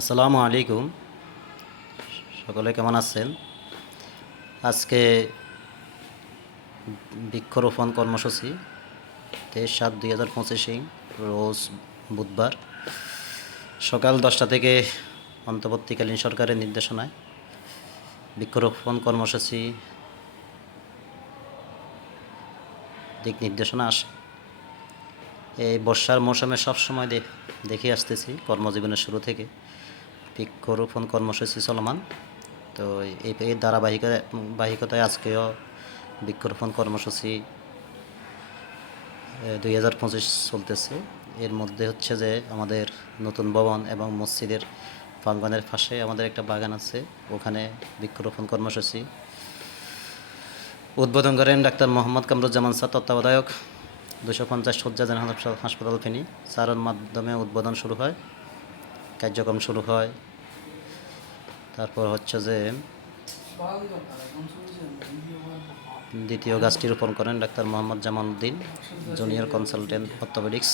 আসসালামু আলাইকুম। সকলে কেমন আছেন? আজকে বৃক্ষরোপণ কর্মসূচি 23/7/2025 রোজ বুধবার সকাল 10টা থেকে অন্তর্বর্তীকালীন সরকারের নির্দেশনায় বৃক্ষরোপণ কর্মসূচি দিক নির্দেশনা আসে। এই বর্ষার মৌসুমে সবসময় দেখে আসতেছি কর্মজীবনের শুরু থেকে বৃক্ষরোপণ কর্মসূচি চলমান। তো এই ধারাবাহিকতায় আজকেও বৃক্ষরোপণ কর্মসূচি 2025 চলতেছে। এর মধ্যে হচ্ছে যে আমাদের নতুন ভবন এবং মসজিদের প্রাঙ্গণের পাশে আমাদের একটা বাগান আছে, ওখানে বৃক্ষরোপণ কর্মসূচি উদ্বোধন করেন ডাক্তার মোহাম্মদ কামরুজ্জামান স্যার, তত্ত্বাবধায়ক 250 শয্যা জেনারেল হাসপাতাল ফেনী। স্যারের মাধ্যমে উদ্বোধন শুরু হয়, কার্যক্রম শুরু হয়। তারপর হচ্ছে যে দ্বিতীয় গাছটি রোপণ করেন doctor Mohammad Jamal Uddin, junior consultant orthopaedics.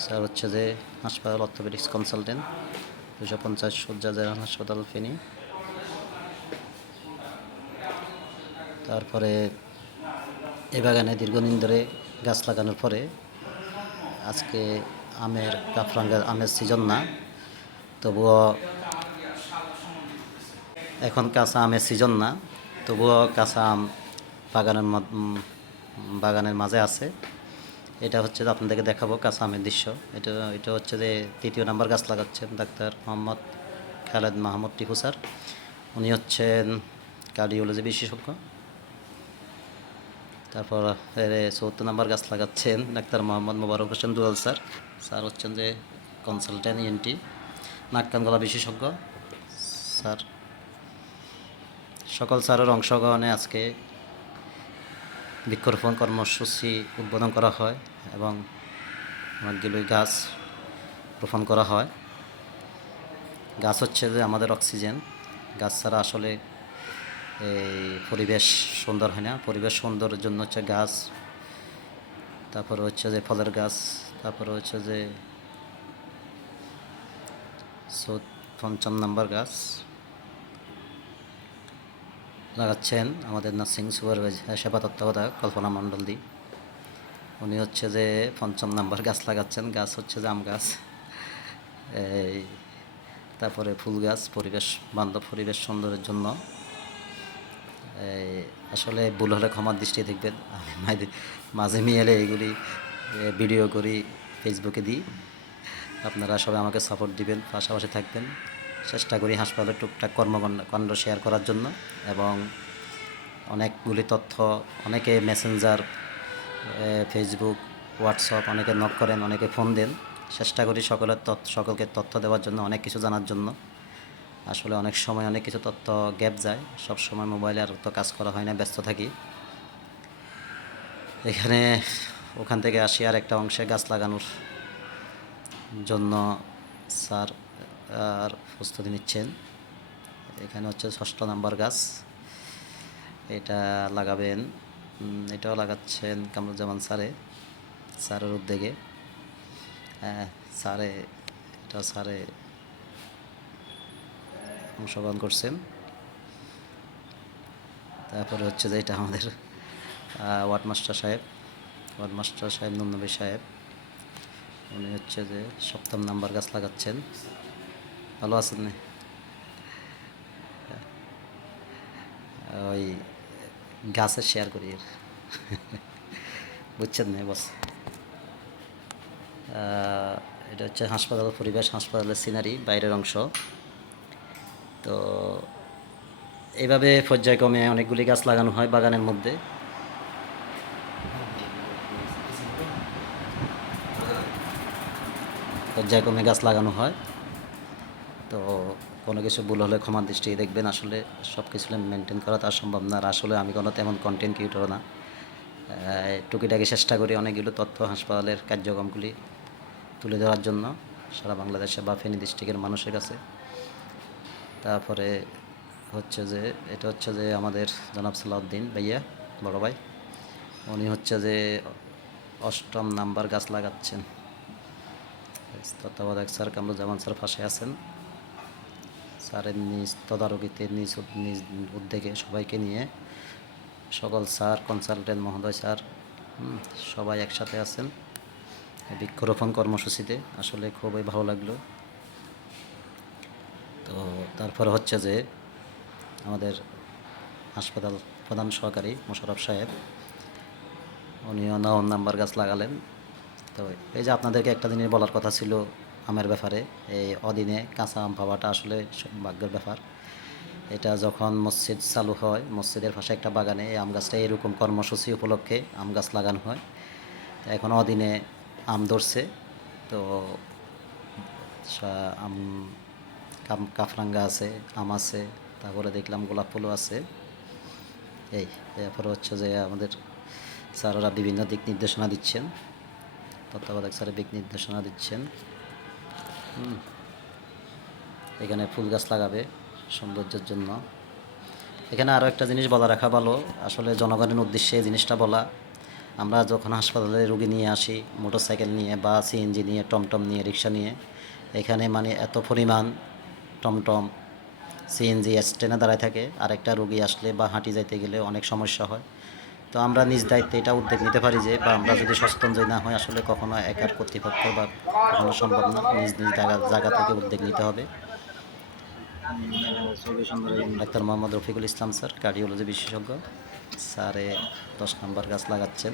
Sir হচ্ছে যে হাসপাতাল অর্থোপেডিক্স কনসালটেন্ট, 250 শয্যা জেনারেল হাসপাতাল ফেনী। তারপরে এই বাগানে দীর্ঘদিন ধরে গাছ লাগানোর পরে আজকে আমের সিজন না, তবুও এখন কাঁচা আমের সিজন না, তবুও কাঁচা আম বাগানের মাঝে আছে। এটা হচ্ছে যে আপনাদেরকে দেখাবো কাঁচা আমের দৃশ্য। এটা হচ্ছে যে 3য় নাম্বার গাছ লাগাচ্ছেন ডাক্তার মোহাম্মদ খালেদ মাহমুদ টিপু স্যার। উনি হচ্ছেন কার্ডিওলজি বিশেষজ্ঞ। তারপর 4th নাম্বার গাছ লাগাচ্ছেন ডাক্তার মোহাম্মদ মোবারক হোসেন দুলাল স্যার। স্যার হচ্ছেন যে কনসালটেন্ট ইএনটি, নাক কান গলা বিশেষজ্ঞ স্যার। সকল স্যারের অংশগ্রহণে আজকে বৃক্ষরোপণ কর্মসূচি উদ্বোধন করা হয় এবং অনেকগুলোই গাছ রোপণ করা হয়। গাছ হচ্ছে যে আমাদের অক্সিজেন। গাছ ছাড়া আসলে এই পরিবেশ সুন্দর হয় না। পরিবেশ সুন্দরের জন্য হচ্ছে গাছ, তারপরে হচ্ছে যে ফলের গাছ, তারপরে হচ্ছে যে 55 নাম্বার গাছ লাগাচ্ছেন আমাদের নার্সিং সুপারভাইজার সেবা তত্ত্বাবধায়ক কল্পনা মণ্ডল দি। উনি হচ্ছে যে 5ম নাম্বার গাছ লাগাচ্ছেন। গাছ হচ্ছে যে আম গাছ। এই তারপরে ফুল গাছ, পরিবেশ বান্ধব পরিবেশ সুন্দরের জন্য। আসলে ভুল হলে ক্ষমার দৃষ্টি দেখবেন। আমি মাঝে মিলে এগুলি ভিডিও করি, ফেসবুকে দিই। আপনারা সবাই আমাকে সাপোর্ট দিবেন, পাশাপাশি থাকবেন। চেষ্টা করি হাসপাতালের টুকটাক কর্মকাণ্ড শেয়ার করার জন্য। এবং অনেকগুলি তথ্য অনেকে মেসেঞ্জার, ফেসবুক, হোয়াটসঅ্যাপ অনেকে নক করেন, অনেকে ফোন দেন। চেষ্টা করি সকলকে তথ্য দেওয়ার জন্য, অনেক কিছু জানার জন্য। আসলে অনেক সময় অনেক কিছু তথ্য গ্যাপ যায়, সব সময় মোবাইলে আর তো কাজ করা হয় না, ব্যস্ত থাকি। এখানে ওখান থেকে আসি আর একটা অংশে গাছ লাগানোর জন্য স্যার আর প্রস্তুতি নিচ্ছেন। এখানে হচ্ছে 6ষ্ঠ নাম্বার গাছ, এটা লাগাবেন। এটাও লাগাচ্ছেন কামরুজ্জামান স্যারের উদ্যোগে। স্যারে অংশগ্রহণ করছেন। তারপরে হচ্ছে যে এটা আমাদের ওয়ার্ড মাস্টার সাহেব নুননবী সাহেব, উনি হচ্ছে যে 7ম নাম্বার গাছ লাগাচ্ছেন। ভালো আছেন না? ওই গাছে শেয়ার করি বুঝছেন না বস। এটা হচ্ছে হাসপাতাল পরিবেশ, হাসপাতালের সিনারি, বাইরের অংশ। তো এইভাবে পর্যায়ক্রমে অনেকগুলি গাছ লাগানো হয় বাগানের মধ্যে। পর্যায়ক্রমে গাছ লাগানো হয়। তো কোনো কিছু ভুল হলে ক্ষমার দৃষ্টি দেখবেন। আসলে সব কিছু মেনটেন করা তার সম্ভব না। আর আসলে আমি কোনো তেমন কন্টেন্ট ক্রিয়েটর না। টুকিটাকি চেষ্টা করি অনেকগুলো তথ্য হাসপাতালের কার্যক্রমগুলি তুলে ধরার জন্য সারা বাংলাদেশে বা ফেনী ডিস্ট্রিক্টের মানুষের কাছে। তারপরে হচ্ছে যে এটা হচ্ছে যে আমাদের জনাব সালাউদ্দিন ভাইয়া, বড় ভাই, উনি হচ্ছে যে 8ম নাম্বার গাছ লাগাচ্ছেন। তত্ত্বাবধায়ক স্যার কামরুজ্জামান স্যার পাশে আছেন। স্যারের নিজ তদারকিতে নিজ উদ্যোগে সবাইকে নিয়ে সকল স্যার, কনসালটেন্ট মহোদয় স্যার সবাই একসাথে আছেন বৃক্ষরোপণ কর্মসূচিতে। আসলে খুবই ভালো লাগলো। তো তারপরে হচ্ছে যে আমাদের হাসপাতাল প্রধান সহকারী মোশাররফ সাহেব, উনিও 9 নাম্বার গাছ লাগালেন। তো এই যে আপনাদেরকে একটা জিনিস বলার কথা ছিল আমের ব্যাপারে, এই অদিনে কাঁচা আম পাওয়াটা আসলে ভাগ্যের ব্যাপার। এটা যখন মসজিদ চালু হয়, মসজিদের পাশে একটা বাগানে এই আম গাছটা এরকম কর্মসূচি উপলক্ষে আম গাছ লাগানো হয়। তো এখন অদিনে আম ধরছে। তো আম কাফরাঙ্গা আছে, আম আছে, তারপরে দেখলাম গোলাপ ফুলও আছে। এরপরে হচ্ছে যে আমাদের স্যাররা বিভিন্ন দিক নির্দেশনা দিচ্ছেন, তত্ত্বাবধায়ক স্যারের দিক নির্দেশনা দিচ্ছেন। এখানে ফুল গাছ লাগাবে সৌন্দর্যের জন্য। এখানে আরও একটা জিনিস বলা রাখা ভালো, আসলে জনগণের উদ্দেশ্যে এই জিনিসটা বলা, আমরা যখন হাসপাতালে রোগী নিয়ে আসি মোটরসাইকেল নিয়ে বা সিএনজি নিয়ে, টমটম নিয়ে, রিক্সা নিয়ে, এখানে মানে এত পরিমাণ টমটম সিএনজি স্ট্যান্ডে দাঁড়ায় থাকে, আরেকটা রোগী আসলে বা হাঁটি যাইতে গেলে অনেক সমস্যা হয়। তো আমরা নিজ দায়িত্বে এটা উদ্যোগ নিতে পারি যে, বা আমরা যদি সচেতন না হয় আসলে কখনো একার কর্তৃপক্ষ বা কখনো সম্ভব না, নিজ নিজ জায়গা থেকে উদ্যোগ নিতে হবে। Doctor Mohammad Rafiqul Islam sir, cardiology বিশেষজ্ঞ, স্যারে 10 নাম্বার গাছ লাগাচ্ছেন।